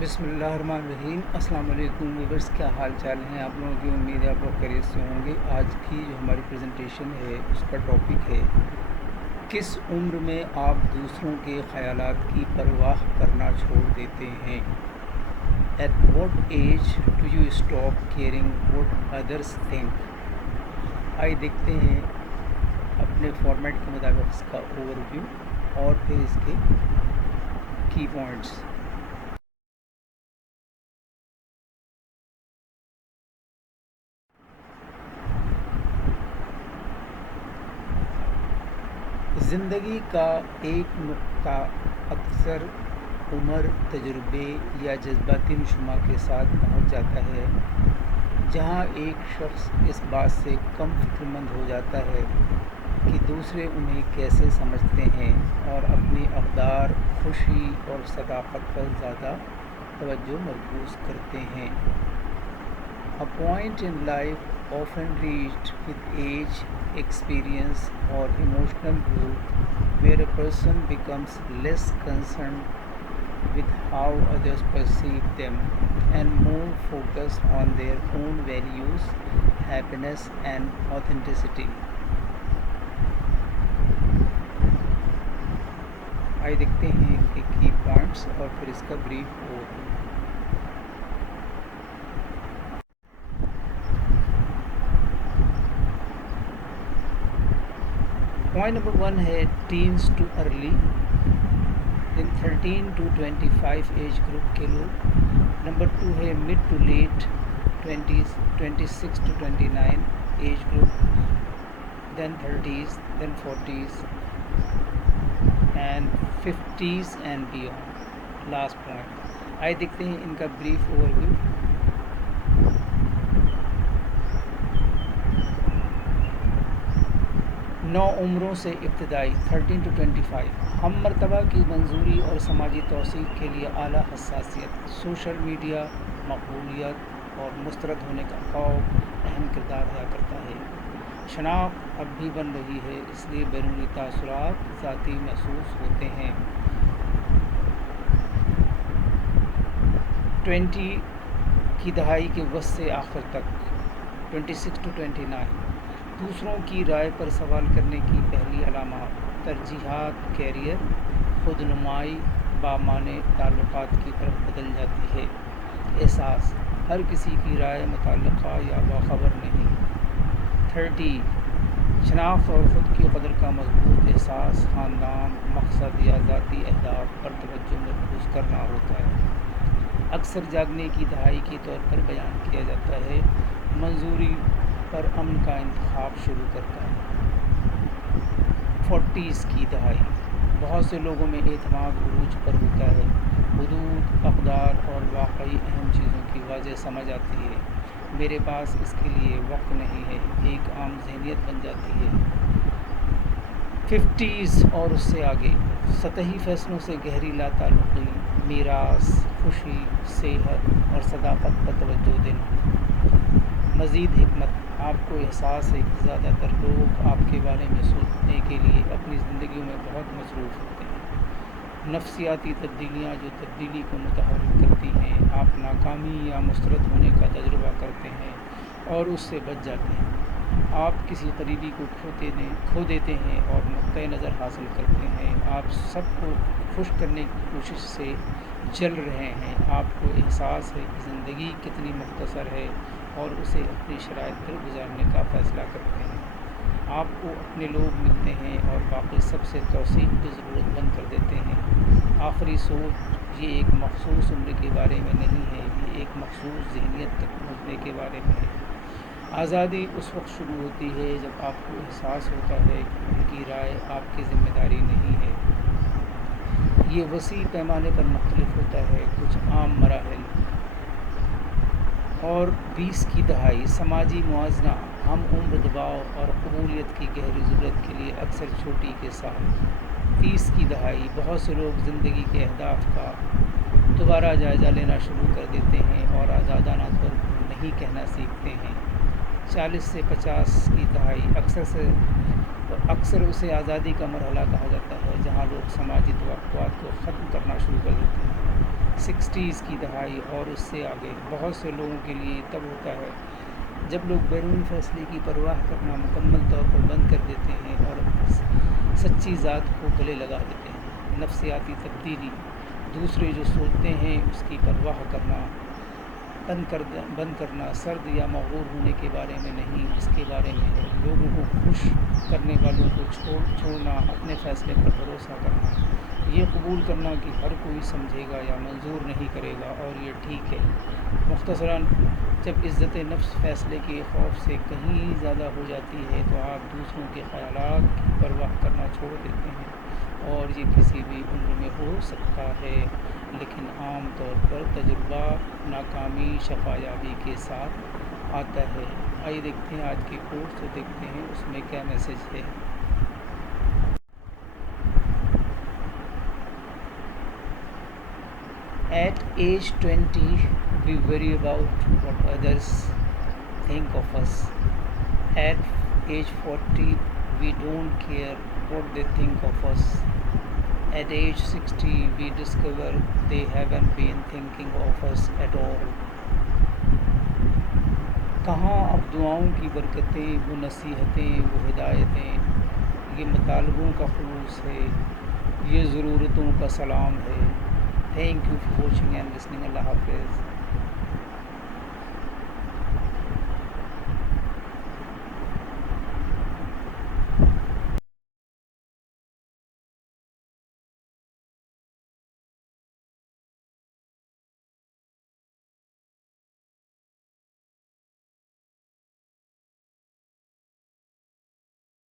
بسم اللہ الرحمن الرحیم۔ السلام علیکم ویورز، کیا حال چال ہیں آپ لوگوں کی؟ امید ہے آپ لوگ خیریت سے ہوں گے۔ آج کی جو ہماری پریزنٹیشن ہے اس کا ٹاپک ہے کس عمر میں آپ دوسروں کے خیالات کی پرواہ کرنا چھوڑ دیتے ہیں؟ At what age do you stop caring what others think? آئیے دیکھتے ہیں اپنے فارمیٹ کے مطابق اس کا اوور ویو اور پھر اس کے کی پوائنٹس۔ زندگی کا ایک نقطہ اکثر عمر، تجربے یا جذباتی نشوما کے ساتھ پہنچ جاتا ہے جہاں ایک شخص اس بات سے کم فکر مند ہو جاتا ہے کہ دوسرے انہیں کیسے سمجھتے ہیں اور اپنی اقدار، خوشی اور صداقت پر زیادہ توجہ مرکوز کرتے ہیں۔ A point in life often reached with age, experience or emotional growth where a person becomes less concerned with how others perceive them and more focused on their own values, happiness and authenticity. آئے دیکھتے ہیں ان کے کی points اور پھر اس کا brief overview. Point number 1 ہے teens to early, then 13 to 25 age group کے لوگ۔ نمبر 2 ہے mid to late 20s 26 to 29 age group, then 30s، then 40s and 50s and beyond, last point. آئے دیکھتے ہیں ان کا بریف اوور ویو۔ 9 عمروں سے ابتدائی 13 ٹو 25، ہم مرتبہ کی منظوری اور سماجی توثیق کے لیے اعلیٰ حساسیت، سوشل میڈیا، مقبولیت اور مسترد ہونے کا خوف اہم کردار ادا کرتا ہے۔ شناخت اب بھی بن رہی ہے، اس لیے بیرونی تاثرات ذاتی محسوس ہوتے ہیں۔ 20 کی دہائی کے وسط سے آخر تک 26 ٹو 29، دوسروں کی رائے پر سوال کرنے کی پہلی علامات، ترجیحات، کیریئر، خود نمائی بامعنی تعلقات کی طرف بدل جاتی ہے۔ احساس، ہر کسی کی رائے متعلقہ یا باخبر نہیں۔ 30، شناخت اور خود کی قدر کا مضبوط احساس، خاندان، مقصد یا ذاتی اہداف پر توجہ مرکوز کرنا ہوتا ہے۔ اکثر جاگنے کی دہائی کے طور پر بیان کیا جاتا ہے، منظوری پر امن کا انتخاب شروع کرتا ہے۔ 40s کی دہائی، بہت سے لوگوں میں اعتماد عروج پر ہوتا ہے، حدود، اقدار اور واقعی اہم چیزوں کی واضح سمجھ آتی ہے۔ میرے پاس اس کے لیے وقت نہیں ہے، ایک عام ذہنیت بن جاتی ہے۔ 50s اور اس سے آگے، سطحی فیصلوں سے گہری لا تعلقی، میراث، خوشی، صحت اور صداقت پر توجہ دینا۔ مزید حکمت، آپ کو احساس ہے کہ زیادہ تر لوگ آپ کے بارے میں سوچنے کے لیے اپنی زندگیوں میں بہت مصروف ہوتے ہیں۔ نفسیاتی تبدیلیاں جو تبدیلی کو متحرک کرتی ہیں، آپ ناکامی یا مسترد ہونے کا تجربہ کرتے ہیں اور اس سے بچ جاتے ہیں۔ آپ کسی قریبی کو کھو دیتے ہیں اور نقطۂ نظر حاصل کرتے ہیں۔ آپ سب کو خوش کرنے کی کوشش سے جل رہے ہیں۔ آپ کو احساس ہے کہ زندگی کتنی مختصر ہے اور اسے اپنی شرائط پر گزارنے کا فیصلہ کرتے ہیں۔ آپ کو اپنے لوگ ملتے ہیں اور باقی سب سے توثیق کی ضرورت بند کر دیتے ہیں۔ آخری سوچ، یہ ایک مخصوص عمر کے بارے میں نہیں ہے، یہ ایک مخصوص ذہنیت تک پہنچنے کے بارے میں ہے۔ آزادی اس وقت شروع ہوتی ہے جب آپ کو احساس ہوتا ہے کہ ان کی رائے آپ کی ذمہ داری نہیں ہے۔ یہ وسیع پیمانے پر مختلف ہوتا ہے، کچھ عام مراحل۔ اور 20 کی دہائی، سماجی موازنہ، ہم عمر دباؤ اور قبولیت کی گہری ضرورت کے لیے اکثر چھوٹی کے ساتھ۔ 30 کی دہائی، بہت سے لوگ زندگی کے اہداف کا دوبارہ جائزہ لینا شروع کر دیتے ہیں اور آزادانہ طور پر نہیں کہنا سیکھتے ہیں۔ 40 سے 50 کی دہائی، اکثر اسے آزادی کا مرحلہ کہا جاتا ہے، جہاں لوگ سماجی توقعات کو ختم کرنا شروع کر دیتے ہیں۔ 60s کی دہائی اور اس سے آگے بہت سے لوگوں کے لیے تب ہوتا ہے جب لوگ بیرونی فیصلے کی پرواہ کرنا مکمل طور پر بند کر دیتے ہیں اور سچی ذات کو گلے لگا دیتے ہیں۔ نفسیاتی تبدیلی، دوسرے جو سوچتے ہیں اس کی پرواہ کرنا بند کرنا سرد یا مغرور ہونے کے بارے میں نہیں، اس کے بارے میں ہے۔ لوگوں کو خوش کرنے والوں کو چھوڑنا، اپنے فیصلے پر بھروسہ کرنا، یہ قبول کرنا کہ ہر کوئی سمجھے گا یا منظور نہیں کرے گا اور یہ ٹھیک ہے۔ مختصراً جب عزت نفس فیصلے کے خوف سے کہیں زیادہ ہو جاتی ہے تو آپ دوسروں کے خیالات کی پرواہ کرنا چھوڑ دیتے ہیں، اور یہ کسی بھی عمر میں ہو سکتا ہے، لیکن عام طور پر تجربہ ناکامی شفا یابی کے ساتھ آتا ہے۔ آئیے دیکھتے ہیں آج کے کورس کو، دیکھتے ہیں اس میں کیا میسج ہے۔ At age 20, we worry about what others think of us. At age 40, we don't care what they think of us. At age 60, we discover they haven't been thinking of us at all. کہاں اب دعاؤں کی برکتیں، وہ نصیحتیں، وہ ہدایتیں، یہ مطالبوں کا خلوص ہے، یہ ضرورتوں کا سلام ہے۔ Thank you for watching and listening. اللہ حافظ۔